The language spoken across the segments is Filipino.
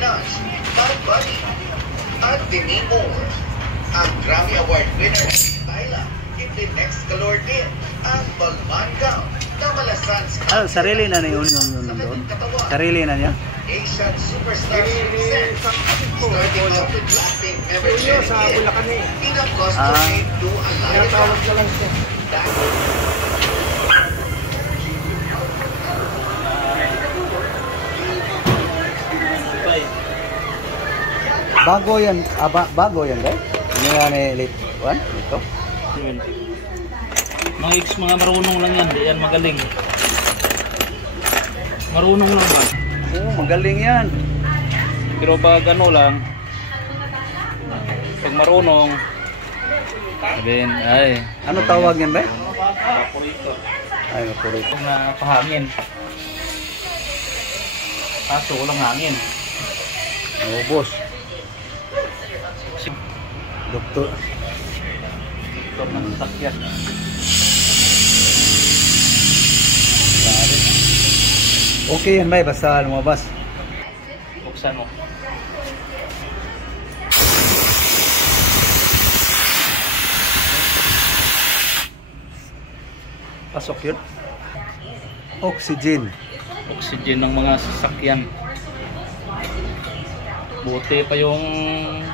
Minaj, Bad Bunny, at Demi Moore. Ang Grammy Award winner na si Tyla, next galore din ang Balmain gown na malasan sa sarili na yun doon. Sarili na niya. Asian superstar Susan, starting off with Blackpink member Jennie, pinag-costume to Alaya. Bago yan, bago yan guys. Ano yan late one? Ito? Mga mga marunong lang yan, di yan magaling. Marunong lang ba? Oo, magaling yan. Pero pag ano lang, pag marunong, sabihin, ay. Ano tawag yan ba? Evaporator. Ay, evaporator. Na pahangin. Kaso walang hangin. Oo, boss. Doktor. Doktor ng sakyan. Okay yan ba? Basta lumabas. Buksan mo. Pasok yun. Oxygen. Oxygen ng mga sasakyan. Buti pa yung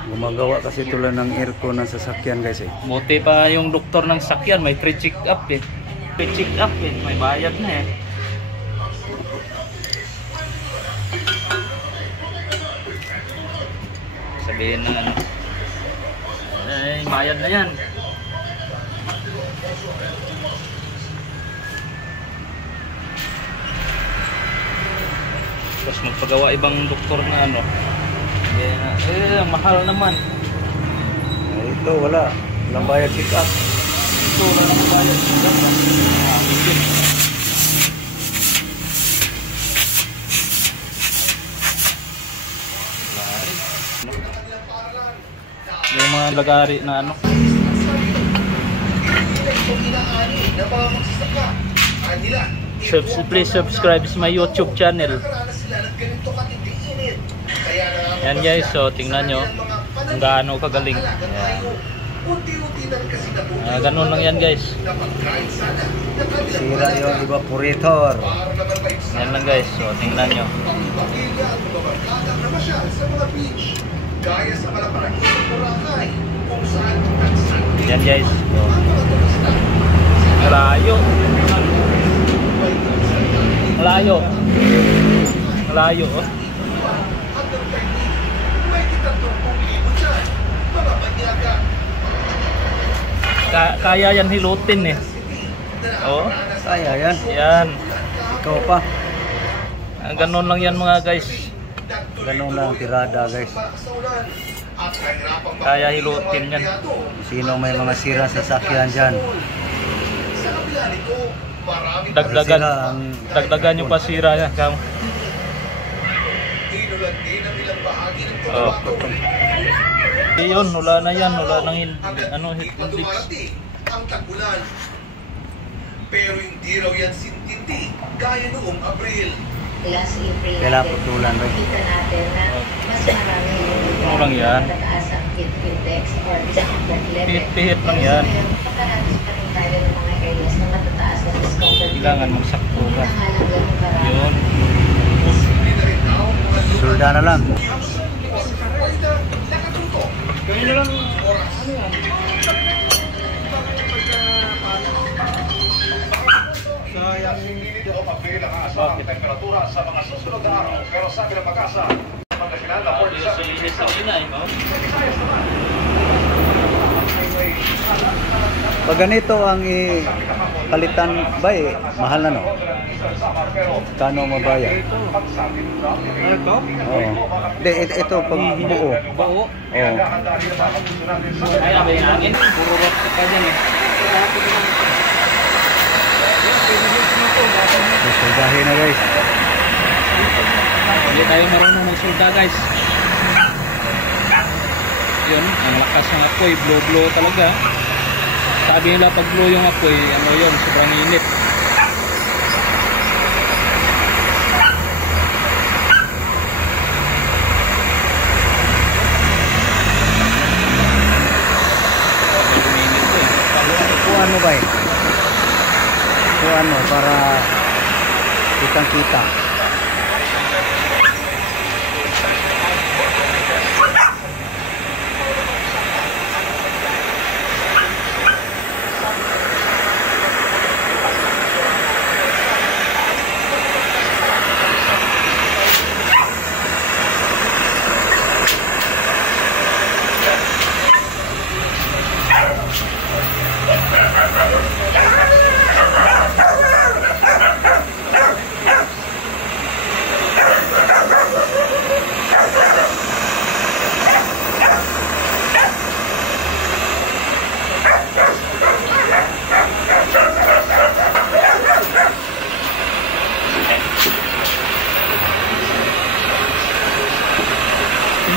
Gumagawa kasi tulad ng aircon ng sasakyan guys eh. buti pa yung doktor ng sakyan, may free check up eh. Free check up eh, may bayad na eh. Sabihin na ano. Ay, bayad na yan. Tapos magpagawa ibang doktor na ano. Ang mahal naman. Ito wala. Walang bayad pick up. Ito wala nang bayad pick up. Yung mga lagari na ano. Please subscribe to my YouTube channel. Yan guys, so tingnan nyo kung gaano kagaling. Ganun lang yan guys. Sira yung evaporator. Yan lang guys, so tingnan nyo. Yan guys, so malayo. Malayo. Malayo oh. Kaya yan hilutin eh. Oh, Kaya yan. yan. Ikaw pa. Ganon lang yan mga guys. Ganun lang tirada guys. Kaya hilutin yan. Sino may mga sira sa sasakyan dyan? Dagdagan yung pasira niya. Oh. Yun, wala na yan, wala nang ano, hindi. Ang tagulan. Pero hindi raw yan sintindi gaya noong Abril. Last April Kailangan putulan ba? kita natin na mas marami Ano lang yan? mataas ang index or discomfort level. Pihit-pihit lang yan. Pagkaranas pa rin tayo ng mga areas na matataas ang discomfort level. Kailangan magsakto ka. Nahalagang marami. Yun. Sulda na lang. Ganyan na lang. Sayang hindi nito mapili ang asang temperatura sa mga susunod na araw. Pero sabi ng pag-asa, pagkakilan na for Sa inis na inay, no? Pag ganito ang palitan ba mahal na no? Kano mabayad? Ano to? Oo. Hindi, ito pag buo. Bao. Oo. Ay, abay hangin. Puro rock ka dyan eh. Suldahin na guys. Hindi tayo marunong magsulda guys. Yun, ang lakas ng apoy, blow talaga. Sabi nila pag blow yung apoy, ano yun, sobrang init. kitang kita.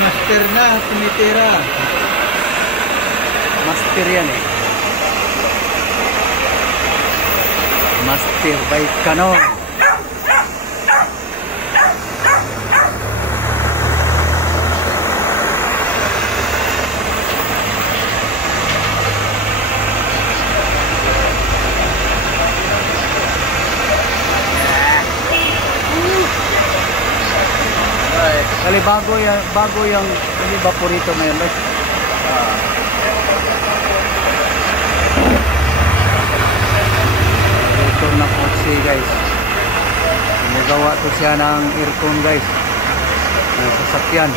Master na, tumitira. Master yan eh. Master by Canon. Kali bago yung evaporator na yan, guys. Evaporator na Foxy, guys. Nagawa to siya ng aircon, guys. Ng sasakyan.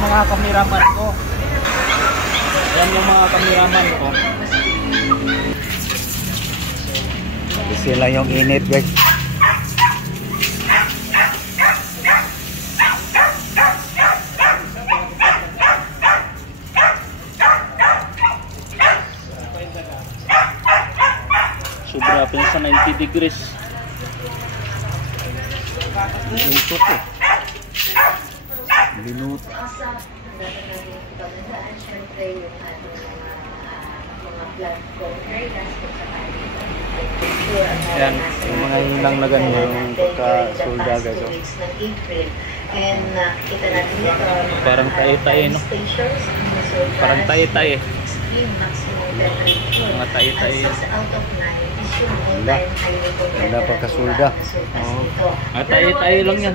Mga kameraman ko. Yan yung mga kameraman ko. Sila yung init, guys. Sobra pa sa 90 degrees. Minuto ko. Minuto. Pagandaan, syempre, yung mga platform areas kung saan Yan, yung mga ilang na ganun yung pagka-solda, guys. Oh. ng April. And kita natin ito. Parang tae-tae, no? Stations, Parang tae-tae. extreme maximum temperature. Mga tae-tae. At 6 out of 9 is yung Wala. all-time highway temperature. Wala pa kasulda. Oo. Ah, tae-tae lang yan.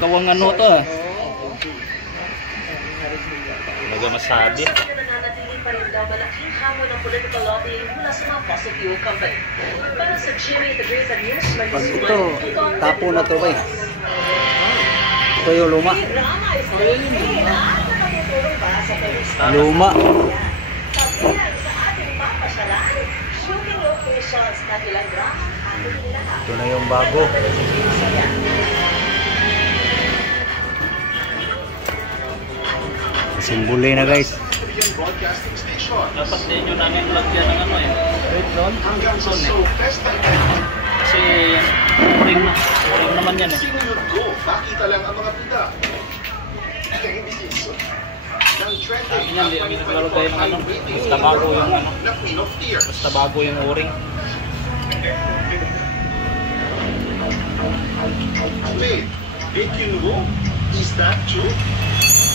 Kawang ano to ah. Talaga masabi. Nananatili pa rin daw malaking hamon ng political lobbying mula sa mga fossil fuel company. Para sa Jimmy Integrated News, Pag ito, tapo na to, guys. Ito yung luma. Luma. Ito na yung bago. Simbuli na, guys. Dapat din yun namin lagyan ng ano eh. Red zone? Zone eh. Kasi uring na. Uring naman yan eh. Sinunod ko, makita lang ang mga pita. Sabi niya, hindi kami naglalagay ng ano. Basta bago yung ano. Basta bago yung uring. Wait, did you know? Is that true?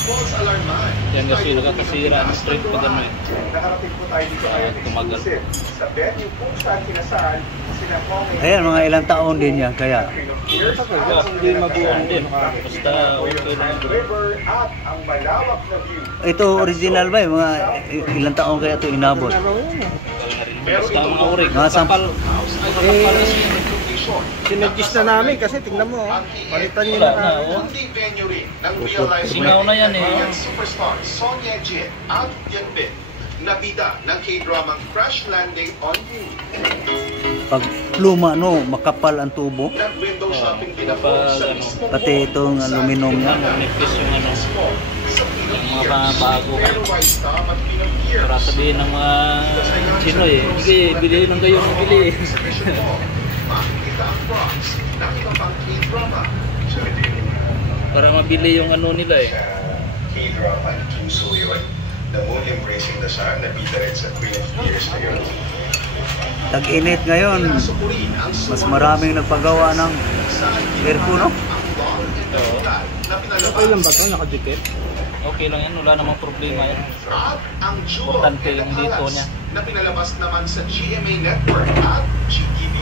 false alarm man. Yan kasi nakakasira ang straight pag ano eh. Nakarating po tayo dito ngayon tumagal. exclusive sa venue kung saan kinasaan sila Kong Ayan, mga ilang taon din yan. Kaya Hindi mabuon din. Basta okay lang. River at ang malawak na view. ito original ba? Mga ilang taon kaya ito inabot? Basta ang urig. Mga Kapal. Sinadjust na namin kasi tingnan mo, palitan nyo Wala na. na, oh. Kundi venue rin ng realized Singaw na yan eh. Korean superstar Sonia Jin at Yeonbin na bida ng K-drama Crash Landing on You. Pag luma, no, makapal ang tubo. Nag-window shopping din ako kapag sa ano, mismo Pati itong aluminum niya. Nipis yung ano. sa Yung mga bago. Pero wise tam at Pinang Gears. Para sabihin ng mga Chinoy eh. Sige, bili ng gayon, bili. Makikita ang props ng iba pang K-drama. Para mabili yung ano nila eh. K-drama and Puso yun. The Moon Embracing the Sun, nabida rin sa Queen of Tears na yun. Tag-init ngayon. Mas maraming nagpagawa ng aircon, no? Okay lang ba ito? Nakadikit? Okay lang yan, wala namang problema yan. At ang jewel Importante and yung dito halas niya. na pinalabas naman sa GMA Network at GTV.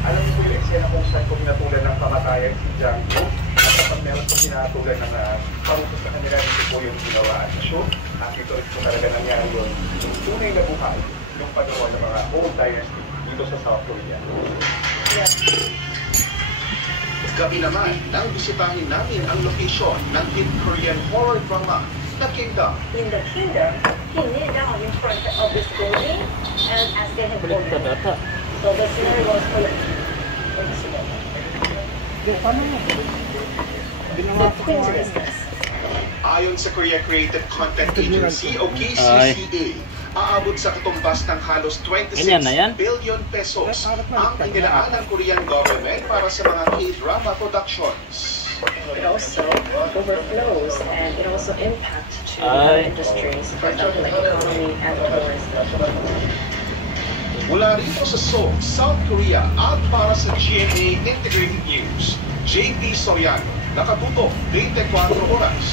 Alam niyo po yung eksena kung saan kung hinatulan ng kamatayan si Django at kapag meron pong hinatulan ng parutos sa kanila, dito po yung ginawa at show. At ito rin po talaga nangyari yun. Yung tunay na buhay, yung pagawa ng mga old dynasty dito sa South Korea. Gabi naman nang bisitahin namin ang location ng hit Korean horror drama na Kingdom. In the kingdom, he kneeled down in front of this building and asked him for Baliktad ata. So the scenario was full of But coincidence. Ayon sa Korea Creative Content Agency o KCCA, aabot sa katumbas ng halos 26 Ganyan na yan? billion pesos ang inilaan ng Korean government para sa mga K-drama productions. It also overflows and it also impacts to Ay. industries, for example, like economy and tourism. Mula rito sa Seoul, South Korea at para sa GMA Integrated News, JP Soriano, nakatutok 24 oras.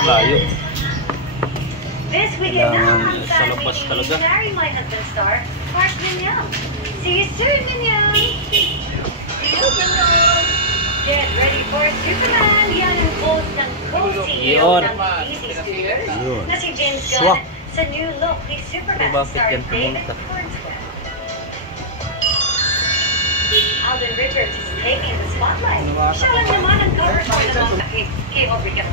Layo. This weekend now, Kailangan I'm sa labas talaga. marry my husband star, Park Min-young. See you soon, Min-young. Get ready for Superman. Yan ang post ng co-CEO Yun. ng DC Studios Yun. na si James Swak. Gunn sa new look ni Superman Pero bakit star yan David pumunta? Cornswell. Alden Richards is taking the spotlight. Siya lang naman ang cover for the K-pop recap.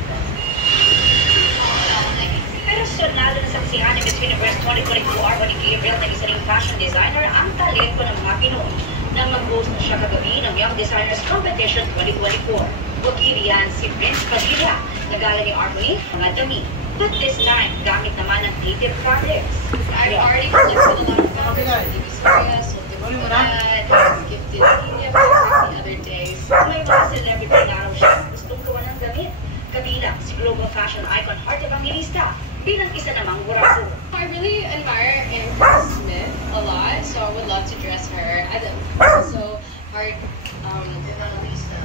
Personal na sa Miss Universe 2024 ni Gabriel na isa ring fashion designer ang talento ng mga Pinoy nang mag-host na siya kagabi ng Young Designers Competition 2024. Wakili yan si Prince Padilla, nagala ni Harmony, mga dami. But this time, gamit naman ng native fabrics. I've already collected a lot of fabrics from Divisoria, so Divisoria, gifted India fabric the other day. May mga celebrity na raw siya gustong gawa ng damit. Kabilang si global fashion icon Heart Evangelista bilang isa namang buraso. I really admire Erin Smith a lot, so I would love to dress her. And also, Heart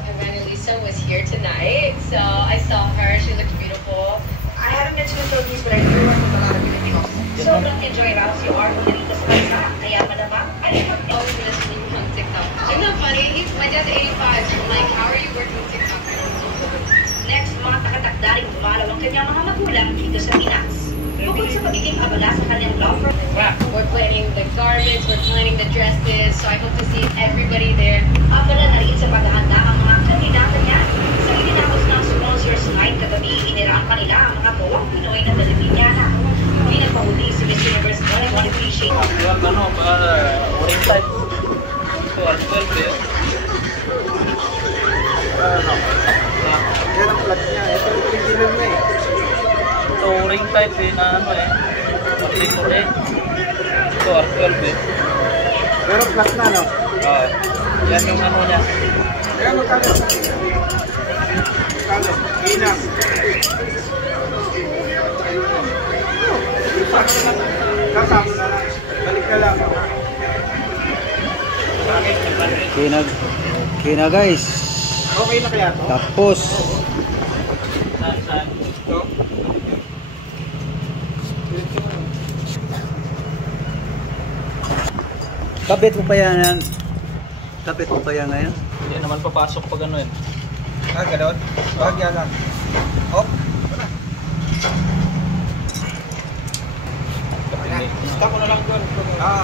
Evangelista was here tonight, so I saw her. She looked beautiful. I haven't been to the Philippines, but I do want to go to the Philippines. Sobrang enjoy raw si Harmony dito sa bansa. Kaya malamang ay Always listening from TikTok. Isn't that funny? My dad's 85, so I'm like, how are you working with TikTok? next month nakatakda rin dumalaw ang kanyang mga magulang dito sa Pinas. Bukod sa pagiging abala sa kanyang love for We're planning the garments, we're planning the dresses, so I hope to see everybody there. abala na rin sa paghahanda ang mga kandidata niya. Sa itinapos ng sponsors night kagabi, iniraan pa nila ang mga gawang Pinoy na Filipiniana. Hindi nagpahuli si Miss Universe 2023 Shane. Yung ano, oring type. Ito, ano 12 eh. Yan ang plug niya. Ito yung original na eh. Ito, ring type eh, na ano eh. Matrikot eh. Ito, R12 eh. Pero plug na, no? Oo. Yan yung ano niya. Kaya magkano? Magkano? Inang. Kasama na lang. Balik ka lang. Okay na guys. Okay na kaya to? Tapos. Saan? Ito? Kapit mo pa yan. Kapit mo pa yan ngayon. Hindi naman papasok pag ano eh. Ah, gano'n? Bagya lang. Oh, Kapag stop mo na lang doon. Ah.